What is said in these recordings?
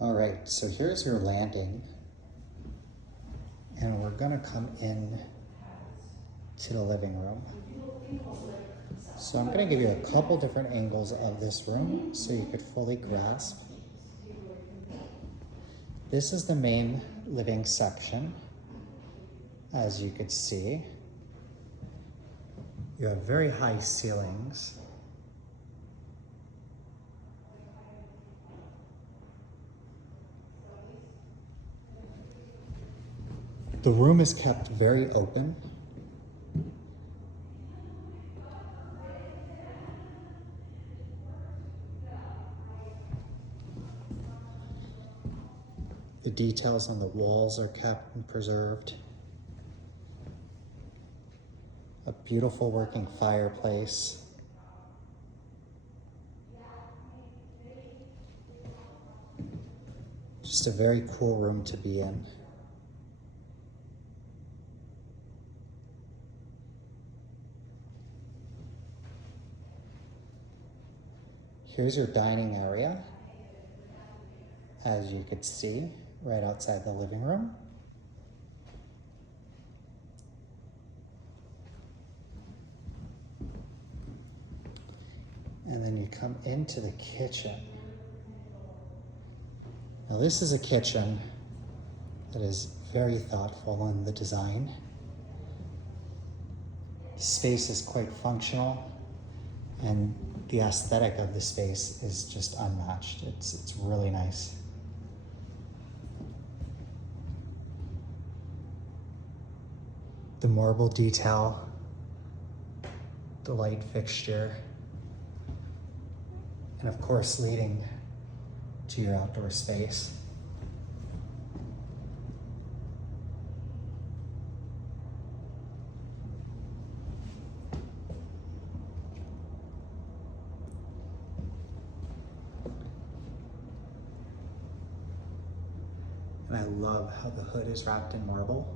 All right, so here's your landing. And we're gonna come in to the living room. So I'm gonna give you a couple different angles of this room so you could fully grasp. This is the main living section. As you could see, you have very high ceilings. The room is kept very open. The details on the walls are kept and preserved. A beautiful working fireplace. Just a very cool room to be in. Here's your dining area, as you could see, right outside the living room. And then you come into the kitchen. Now this is a kitchen that is very thoughtful in the design. The space is quite functional, and the aesthetic of the space is just unmatched. It's really nice. The marble detail, the light fixture, and of course leading to your outdoor space. And I love how the hood is wrapped in marble.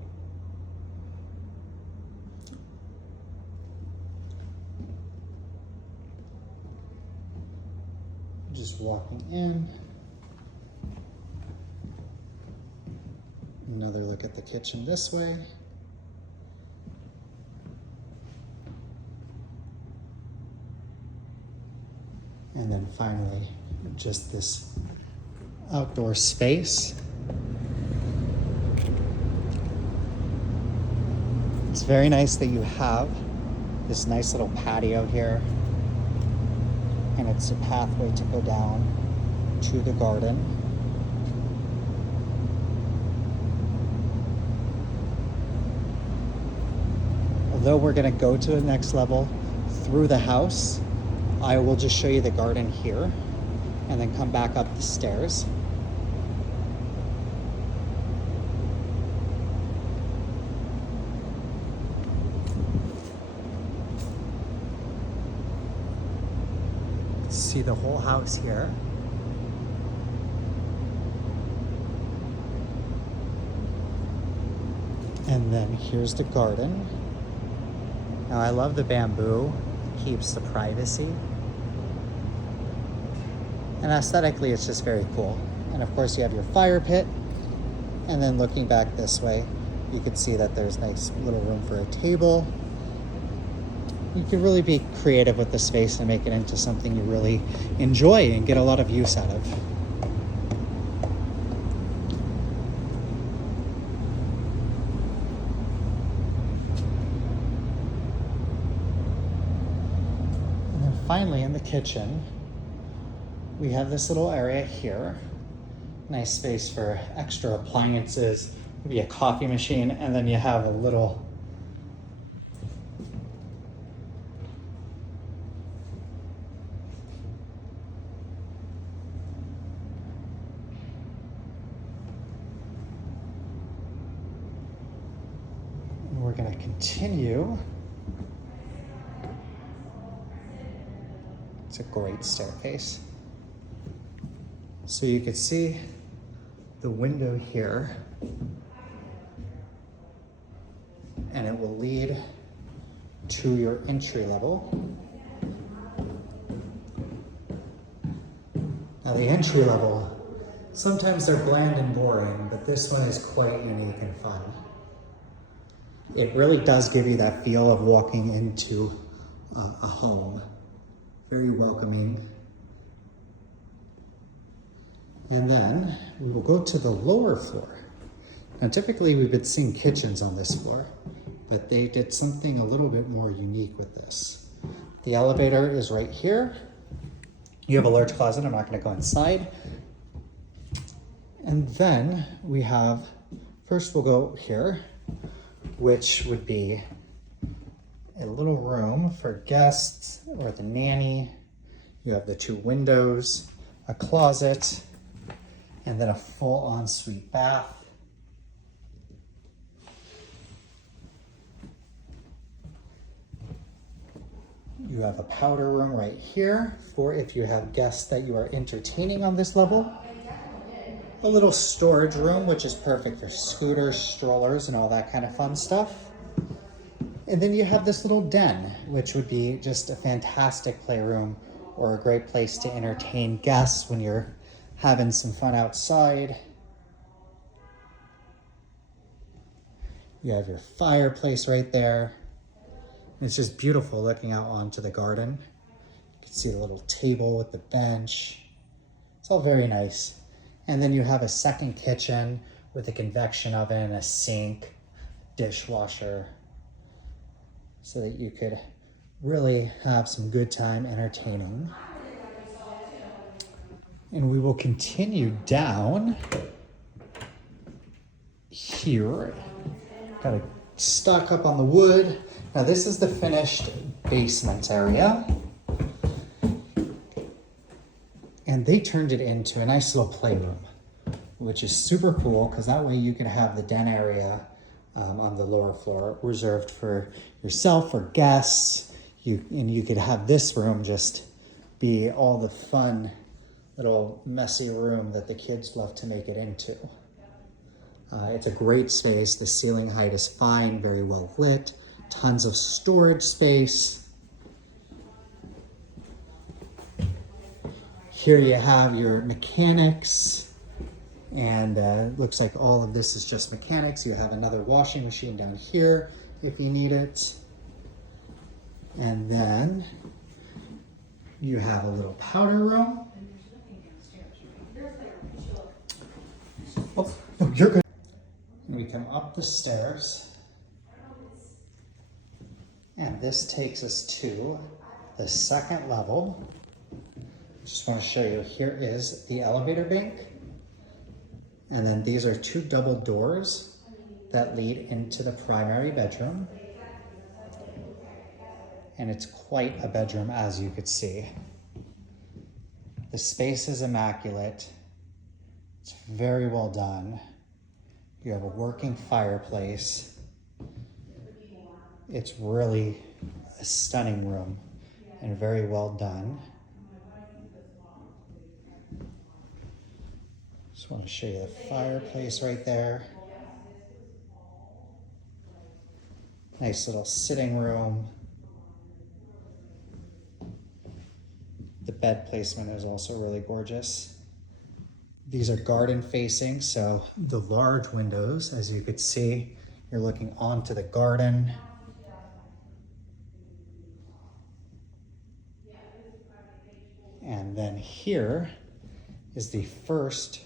Just walking in. Another look at the kitchen this way. And then finally, just this outdoor space. It's very nice that you have this nice little patio here, and it's a pathway to go down to the garden. Although we're gonna go to the next level through the house, I will just show you the garden here and then come back up the stairs. See the whole house here. And then here's the garden. Now I love the bamboo, it keeps the privacy. And aesthetically it's just very cool. And of course you have your fire pit. And then looking back this way, you can see that there's nice little room for a table. You can really be creative with the space and make it into something you really enjoy and get a lot of use out of. And then finally in the kitchen, we have this little area here. Nice space for extra appliances, maybe a coffee machine, and then you have a little we're going to continue. It's a great staircase. So you can see the window here, and it will lead to your entry level. Now the entry level Sometimes they're bland and boring, but this one is quite unique and fun. It really does give you that feel of walking into a home. Very welcoming. And then we will go to the lower floor. Now typically we've been seeing kitchens on this floor, but they did something a little bit more unique with this. The elevator is right here. You have a large closet, I'm not gonna go inside. And then we have, first we'll go here, which would be a little room for guests or the nanny. You have the 2 windows, a closet, and then a full ensuite bath. You have a powder room right here for if you have guests that you are entertaining on this level. A little storage room, which is perfect for scooters, strollers, and all that kind of fun stuff. And then you have this little den, which would be just a fantastic playroom or a great place to entertain guests when you're having some fun outside. You have your fireplace right there. It's just beautiful looking out onto the garden. You can see the little table with the bench. It's all very nice. And then you have a second kitchen with a convection oven, a sink, dishwasher, so that you could really have some good time entertaining. And we will continue down here. Gotta stock up on the wood. Now this is the finished basement area. And they turned it into a nice little playroom, which is super cool because that way you can have the den area on the lower floor reserved for yourself or guests. And you could have this room just be all the fun little messy room that the kids love to make it into. It's a great space. The ceiling height is fine, very well lit, tons of storage space. Here you have your mechanics, and looks like all of this is just mechanics. You have another washing machine down here if you need it. And then you have a little powder room. Oh, no, you're good. And we come up the stairs. And this takes us to the second level. Just want to show you, here is the elevator bank. And then these are 2 double doors that lead into the primary bedroom. And it's quite a bedroom, as you could see. The space is immaculate. It's very well done. You have a working fireplace. It's really a stunning room and very well done. Just want to show you the fireplace right there. Nice little sitting room. The bed placement is also really gorgeous. These are garden facing, so the large windows, as you could see, you're looking onto the garden. And then here is the first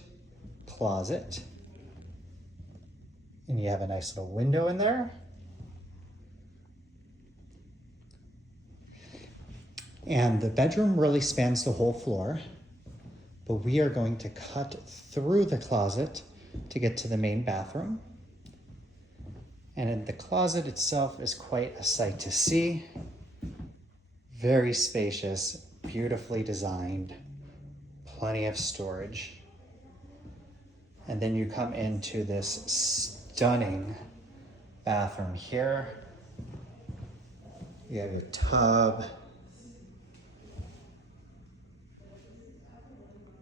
closet. And you have a nice little window in there. And the bedroom really spans the whole floor, but we are going to cut through the closet to get to the main bathroom. And in the closet itself is quite a sight to see. Very spacious, beautifully designed, plenty of storage. And then you come into this stunning bathroom here. You have your tub.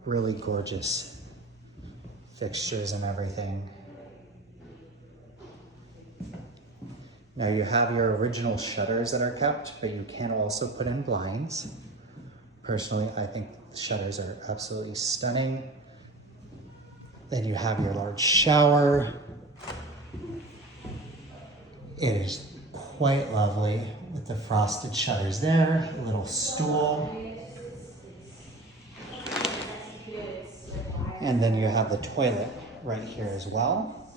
Really gorgeous fixtures and everything. Now you have your original shutters that are kept, but you can also put in blinds. Personally, I think the shutters are absolutely stunning. Then you have your large shower. It is quite lovely with the frosted shutters there, a little stool. And then you have the toilet right here as well.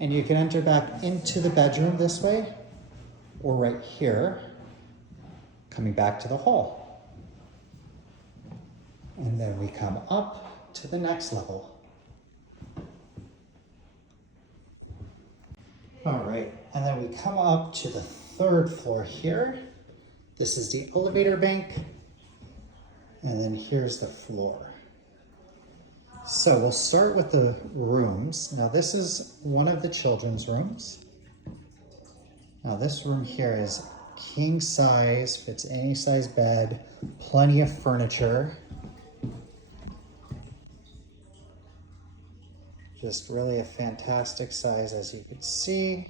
And you can enter back into the bedroom this way, or right here, coming back to the hall. And then we come up to the next level. All right, and then we come up to the third floor here. This is the elevator bank, and then here's the floor. So we'll start with the rooms. Now this is one of the children's rooms. Now this room here is king size, fits any size bed, plenty of furniture. Just really a fantastic size, as you can see.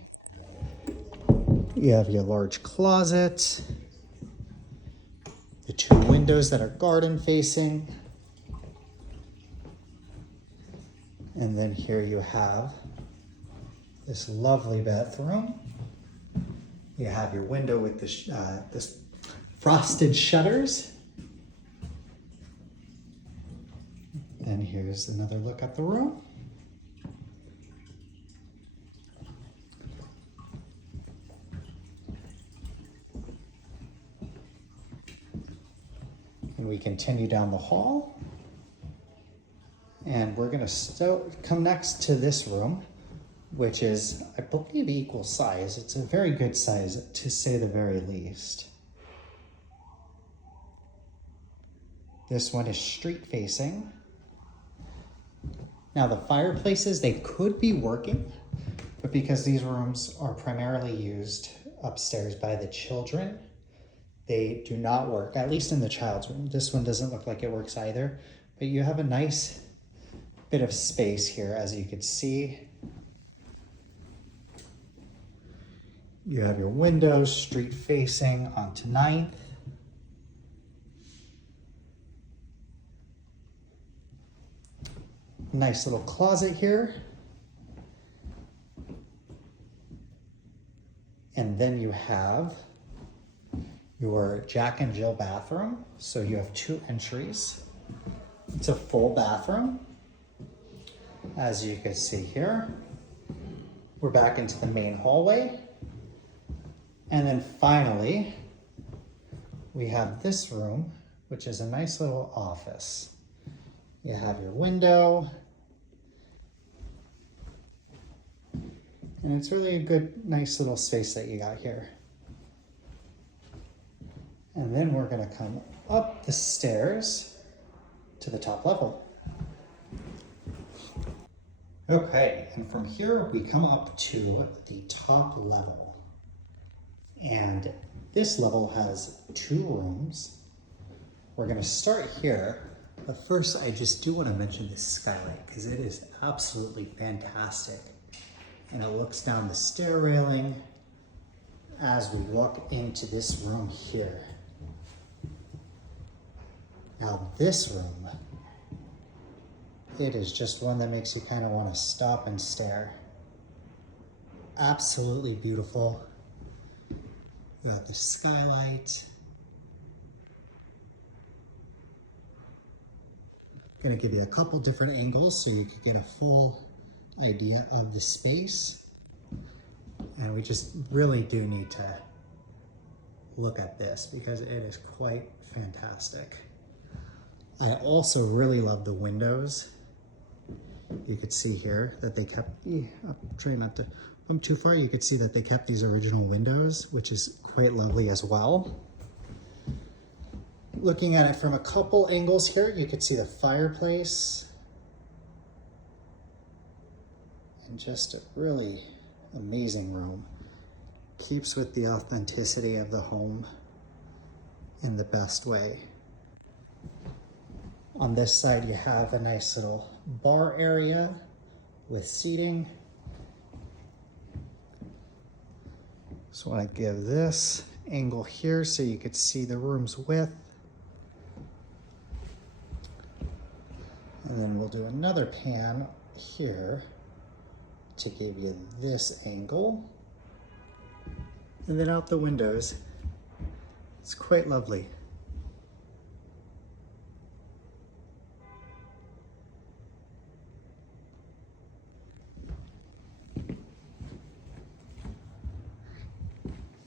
You have your large closet, the two windows that are garden facing. And then here you have this lovely bathroom. You have your window with this frosted shutters. And here's another look at the room. And we continue down the hall. And we're gonna come next to this room, which is, I believe, equal size. It's a very good size, to say the very least. This one is street facing. Now the fireplaces, they could be working, but because these rooms are primarily used upstairs by the children, they do not work, at least in the child's room. This one doesn't look like it works either, but you have a nice bit of space here, as you can see. You have your windows street facing onto 9th. Nice little closet here. And then you have your Jack and Jill bathroom. So you have 2 entries. It's a full bathroom. As you can see here, we're back into the main hallway. And then finally, we have this room, which is a nice little office. You have your window, and it's really a good, nice little space that you got here. And then we're gonna come up the stairs to the top level. Okay, and from here we come up to the top level. And this level has 2 rooms. We're gonna start here, but first I just do wanna mention this skylight because it is absolutely fantastic. And it looks down the stair railing as we walk into this room here. Now this room, it is just one that makes you kind of want to stop and stare. Absolutely beautiful. You have the skylight. Gonna give you a couple different angles so you can get a full idea of the space. And we just really do need to look at this because it is quite fantastic. I also really love the windows. You could see here that they kept, I'm trying not to come too far, you could see that they kept these original windows, which is quite lovely as well. Looking at it from a couple angles here, you could see the fireplace. And just a really amazing room. Keeps with the authenticity of the home in the best way. On this side, you have a nice little bar area with seating. Just want to give this angle here so you could see the room's width. And then we'll do another pan here to give you this angle. And then out the windows, it's quite lovely.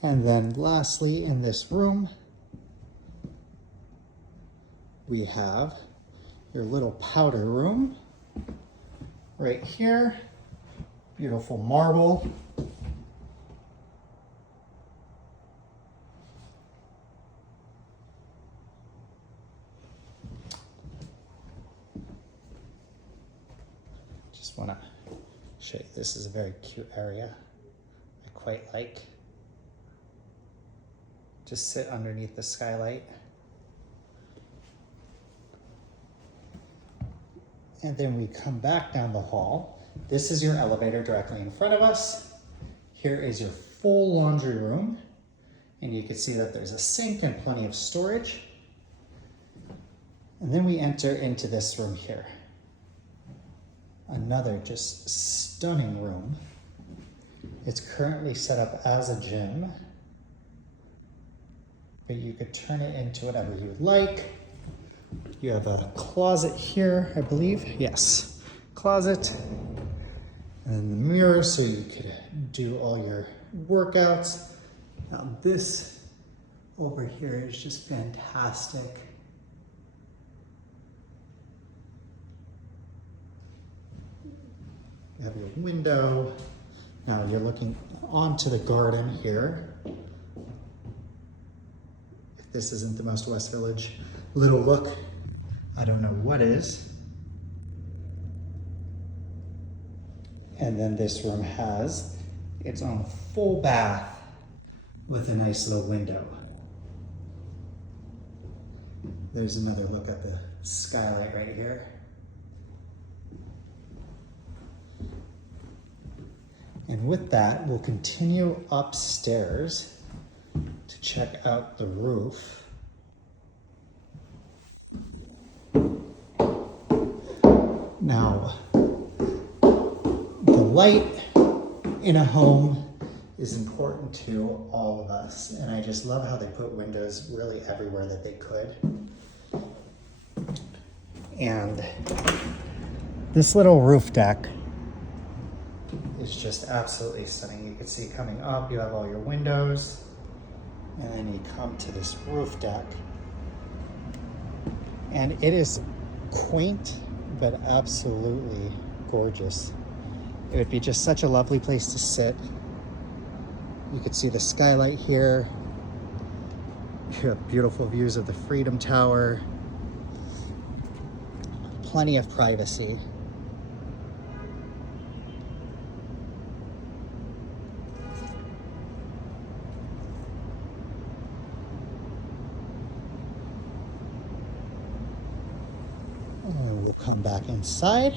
And then lastly, in this room, we have your little powder room right here. Beautiful marble. Just want to show you, this is a very cute area. I quite like. Just sit underneath the skylight. And then we come back down the hall. This is your elevator directly in front of us. Here is your full laundry room. And you can see that there's a sink and plenty of storage. And then we enter into this room here. Another just stunning room. It's currently set up as a gym, but you could turn it into whatever you would like. You have a closet here, I believe. Yes, closet. And then the mirror so you could do all your workouts. Now this over here is just fantastic. You have your window. Now you're looking onto the garden here. If this isn't the most West Village little look, I don't know what is. And then this room has its own full bath with a nice little window. There's another look at the skylight right here. And with that, we'll continue upstairs to check out the roof. Now, the light in a home is important to all of us, and I just love how they put windows really everywhere that they could. And this little roof deck is just absolutely stunning. You can see coming up, you have all your windows, and then you come to this roof deck, and it is quaint but absolutely gorgeous. It would be just such a lovely place to sit. You could see the skylight here. You have beautiful views of the Freedom Tower. Plenty of privacy. And we'll come back inside.